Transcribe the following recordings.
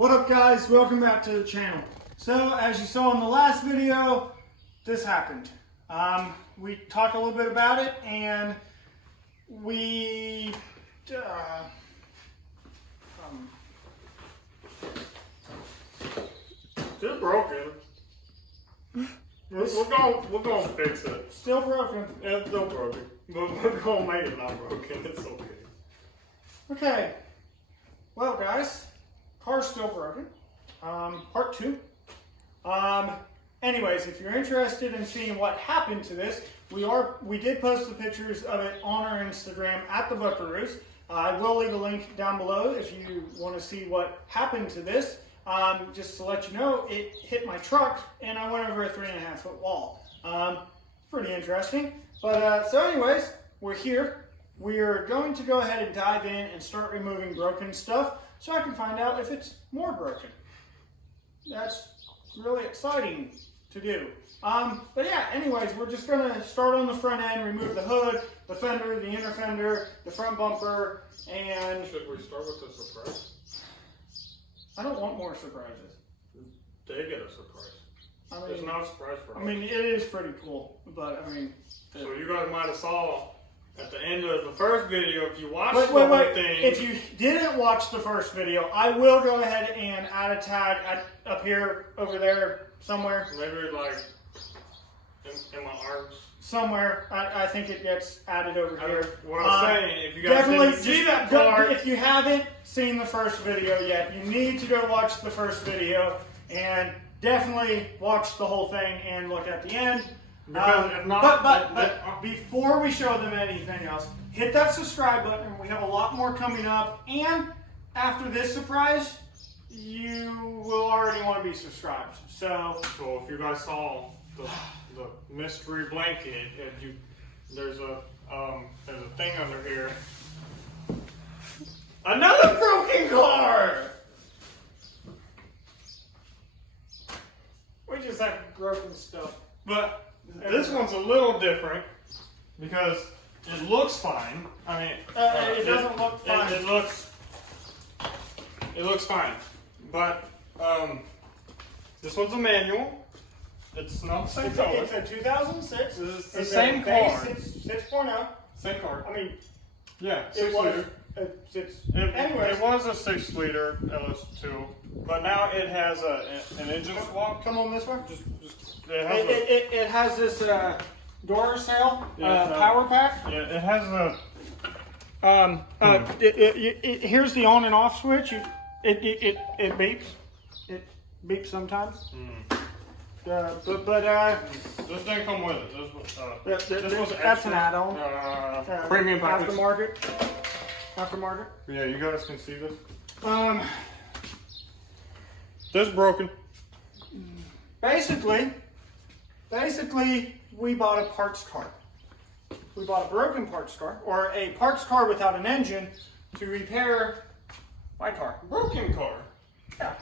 What up guys, welcome back to the channel. So as you saw in the last video, this happened. We talked a little bit about it and we Still broken. We're gonna fix it. Still broken. It's still broken. But we're gonna make it not broken. It's okay. Okay. Well guys, car's still broken. Part 2. Anyways, if you're interested in seeing what happened to this, we did post the pictures of it on our Instagram at the Buckaroos. I will leave a link down below if you want to see what happened to this. Just to let you know, it hit my truck and I went over a 3.5 foot wall. Pretty interesting. But so anyways, we're here. We're going to go ahead and dive in and start removing broken stuff so I can find out if it's more broken. That's really exciting to do. But yeah, anyways, we're just gonna start on the front end, remove the hood, the fender, the inner fender, the front bumper, and... Should we start with the surprise? I don't want more surprises. They get a surprise. I mean, it's not a surprise for us. I mean, it is pretty cool, but I mean... So you guys might have saw at the end of the first video, if you watched the wait. whole thing... If you didn't watch the first video, I will go ahead and add a tag up here, over there, somewhere. Maybe like in my arms. Somewhere. I think it gets added over here. What I'm saying, if you guys didn't see that part... If you haven't seen the first video yet, you need to go watch the first video and definitely watch the whole thing and look at the end. Because if not, but before we show them anything else, hit that subscribe button. We have a lot more coming up. And after this surprise, you will already want to be subscribed. So if you guys saw the mystery blanket, there's a thing under here. Another broken car! we just have broken stuff. But this one's a little different because it looks fine. I mean, it doesn't look fine. It looks fine, but this one's a manual. It's not the same color. It's a 2006. It's the same car. It's 6.0. Same car. I mean, yeah, it 6 liter. Anyways, It was a 6 liter LS2, but now it has an engine swap. Come on this way. It has it has this Duracell power pack. Yeah, it has a. Here's the on and off switch. It beeps. It beeps sometimes. But this didn't come with it. This was that's an add-on. Premium package. Aftermarket. Yeah, you guys can see this. This is broken. Basically, we bought a parts car. We bought a broken parts car, or a parts car without an engine, to repair my car. Broken car. Yeah.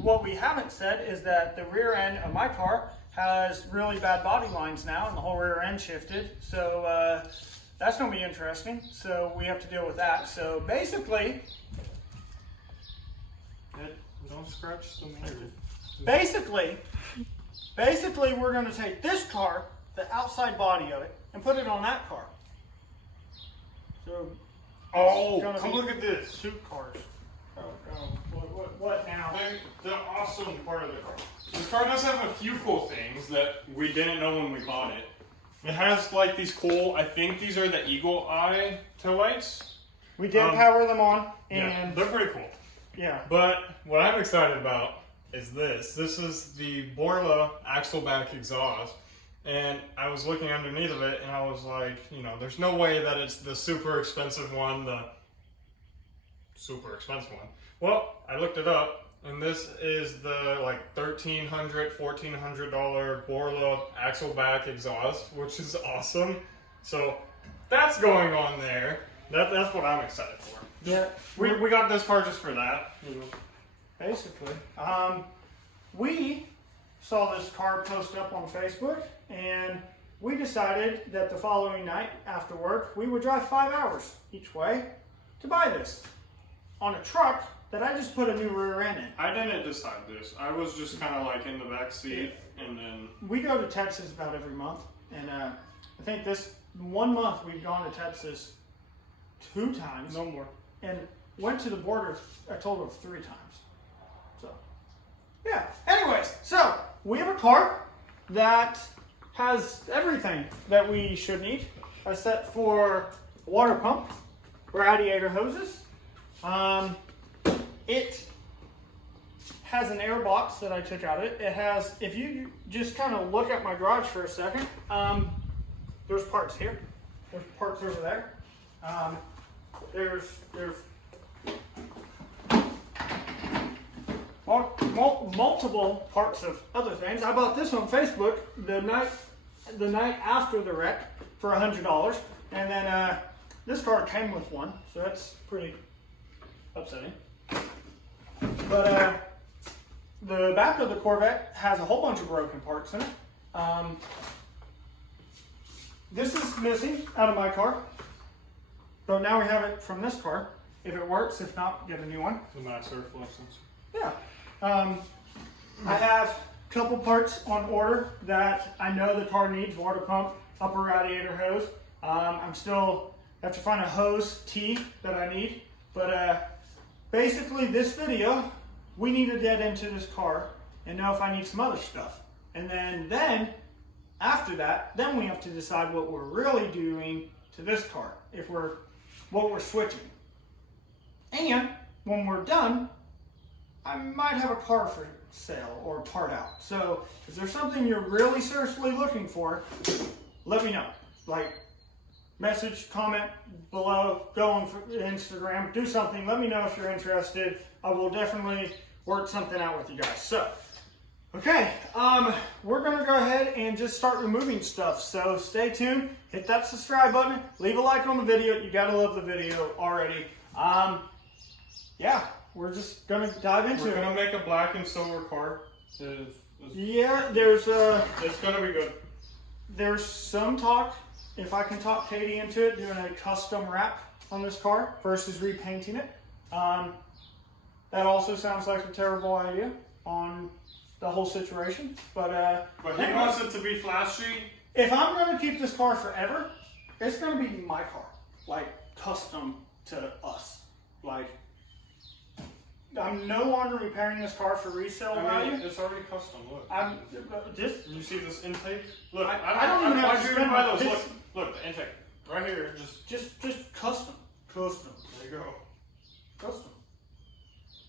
What we haven't said is that the rear end of my car has really bad body lines now, and the whole rear end shifted. So that's going to be interesting. So we have to deal with that. So basically, Don't scratch the mirror. Basically, we're going to take this car, the outside body of it, and put it on that car. So, come look at this. 2 cars. What now? The awesome part of the car. This car does have a few cool things that we didn't know when we bought it. It has like these cool, I think these are the Eagle Eye taillights. We did power them on, and yeah, they're pretty cool. Yeah. But what I'm excited about is this. This is the Borla axle back exhaust. And I was looking underneath of it and I was like, there's no way that it's the super expensive one, Well, I looked it up and this is the like $1,300, $1,400 Borla axle back exhaust, which is awesome. So that's going on there. That's what I'm excited for. Yeah. We got this car just for that. Basically. We saw this car post up on Facebook, and we decided that the following night after work, we would drive 5 hours each way to buy this on a truck that I just put a new rear end in. I didn't decide this. I was just kind of like in the back seat, and then We go to Texas about every month, and I think this 1 month we've gone to Texas 2 times. no more. And went to the border a total of 3 times. So, yeah. Anyways, so we have a car that has everything that we should need, except for water pump, radiator hoses. It has an air box that I took out of it. It has, if you just kind of look at my garage for a second, there's parts here. There's parts over there. There's multiple parts of other things. I bought this on Facebook the night after the wreck for $100, and then this car came with one, so that's pretty upsetting. But the back of the Corvette has a whole bunch of broken parts in it. This is missing out of my car. So now we have it from this car. If it works, if not, get a new one. The mass airflow sensor. Yeah. I have a couple parts on order that I know the car needs: water pump, upper radiator hose. I'm still have to find a hose T that I need. But basically, this video, we need to get into this car and know if I need some other stuff. And then after that, then we have to decide what we're really doing to this car, what we're switching. And when we're done, I might have a car for sale or part out. So if there's something you're really seriously looking for, let me know. Like, message, comment below, go on Instagram, do something. Let me know if you're interested. I will definitely work something out with you guys. So, okay, we're gonna go ahead and just start removing stuff. So stay tuned, hit that subscribe button, leave a like on the video. You gotta love the video already. Yeah, we're just gonna dive into it. We're gonna make a black and silver car. Yeah, there's It's gonna be good. there's some talk, if I can talk Katie into it, doing a custom wrap on this car versus repainting it. That also sounds like a terrible idea on the whole situation, but he wants it to be flashy. if I'm going to keep this car forever, it's going to be my car, like custom to us. Like, I'm no longer repairing this car for resale value. It's already custom. Look. I'm just. You see this intake? Look, I don't even have to spend buy those. this. Look, the intake right here. Just custom. Custom. There you go. Custom.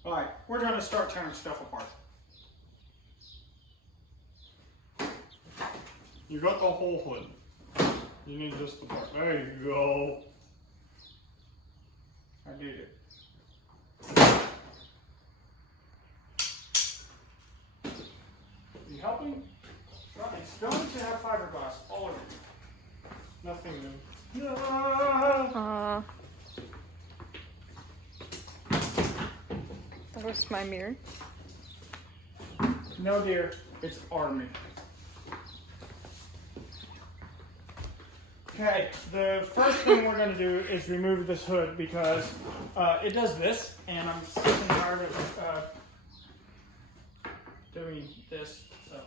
All right, we're going to start tearing stuff apart. You got the whole hood. You need just the part. There you go. I did it. You helping? It's going to have fiberglass all over it. Nothing new. No. That was my mirror. No, dear, it's our mirror. Okay, the first thing we're going to do is remove this hood because it does this, and I'm sick and tired of doing this. So,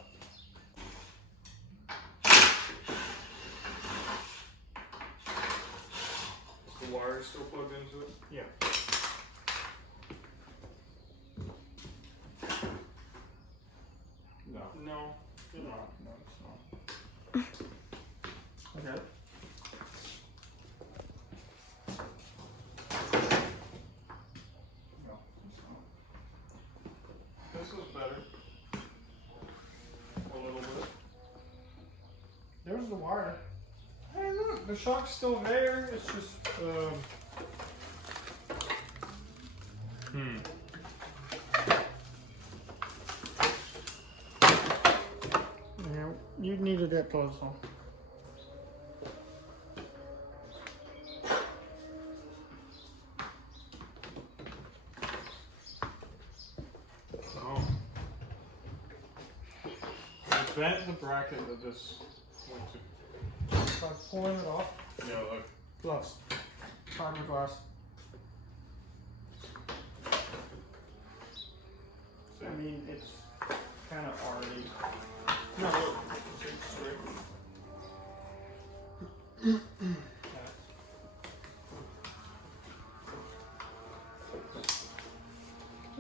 Is the wire still plugged into it? yeah. No. No, You're not. no, it's not. Okay. No, it's not. This is better. A little bit. There's the wire. Hey, look, the shock's still there. It's just. Yeah, you needed that close on. Oh. I bent the bracket that this went to. By pulling it off. Yeah, look. Gloves. Fiberglass. I mean, it's kind of already. No, it's straight.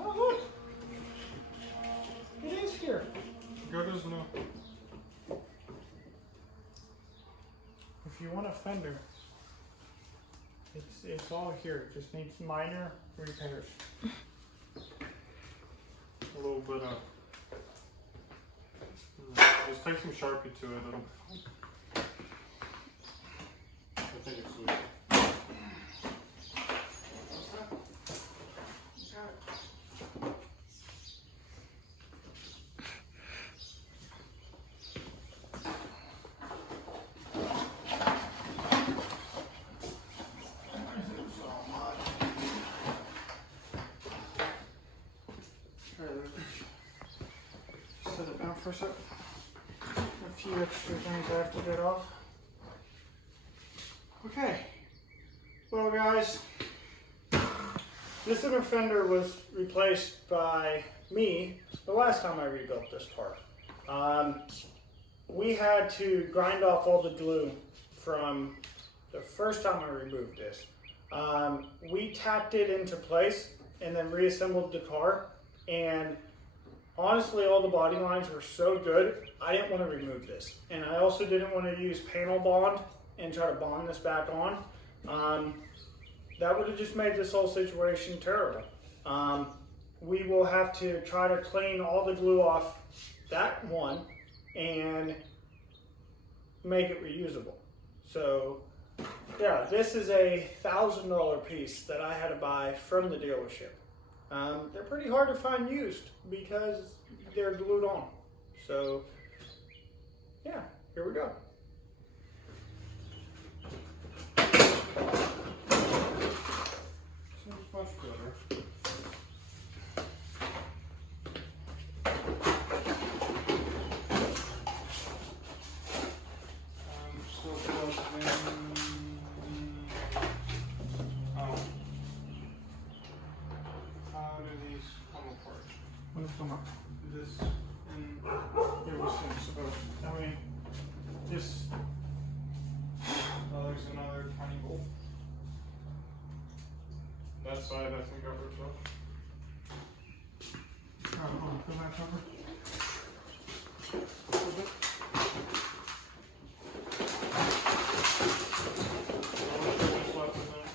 Oh, look! It is here. Good as no. If you want a fender, it's all here. It just needs minor repairs. A little bit of. Just take some Sharpie to it. I think it's sweet. Set it down for a sec. A few extra things I have to get off. Okay. Well, guys, this inner fender was replaced by me the last time I rebuilt this car. We had to grind off all the glue from the first time I removed this. We tacked it into place and then reassembled the car, and honestly, all the body lines were so good, I didn't want to remove this. And I also didn't want to use panel bond and try to bond this back on. That would have just made this whole situation terrible. We will have to try to clean all the glue off that one and make it reusable. So yeah, this is a $1,000 piece that I had to buy from the dealership. They're pretty hard to find used because they're glued on. So yeah, here we go. Seems much better. Still plugged in. Oh. How do these come apart? What is going on? This and It was supposed. I mean, this. oh, there's another tiny bolt. That side I think I ripped off. Put my cover. Just left in there.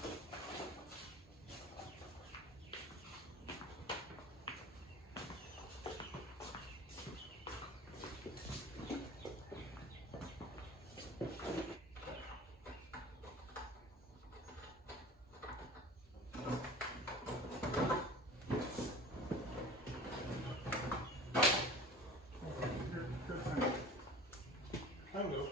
Good thing. Kind of.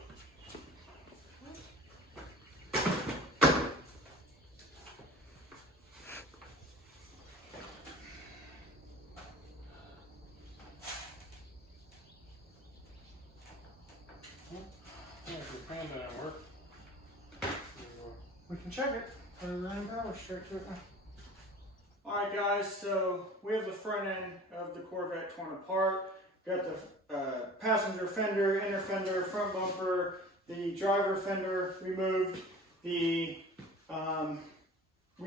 Yeah, if your fan didn't work. There you go. We can check it. Put it in power straight to it now. Alright guys, so we have the front end of the Corvette torn apart. Got the passenger fender, inner fender, front bumper, the driver fender removed. We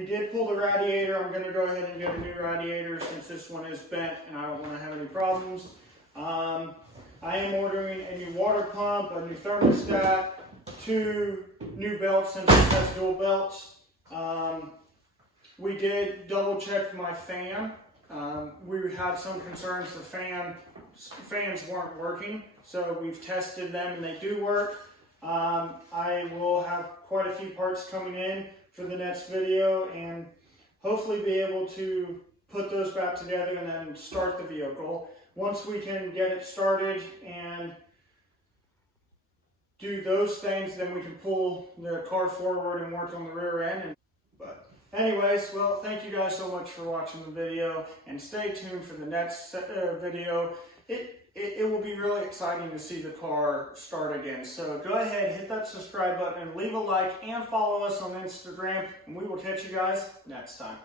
did pull the radiator. I'm going to go ahead and get a new radiator since this one is bent and I don't want to have any problems. I am ordering a new water pump, a new thermostat, 2 new belts since this has dual belts. We did double check my fan. We had some concerns the fans weren't working, so we've tested them and they do work. I will have quite a few parts coming in for the next video and hopefully be able to put those back together and then start the vehicle. Once we can get it started and do those things, then we can pull the car forward and work on the rear end. But anyways, well, thank you guys so much for watching the video and stay tuned for the next video. It will be really exciting to see the car start again. So go ahead, hit that subscribe button and leave a like and follow us on Instagram, and we will catch you guys next time.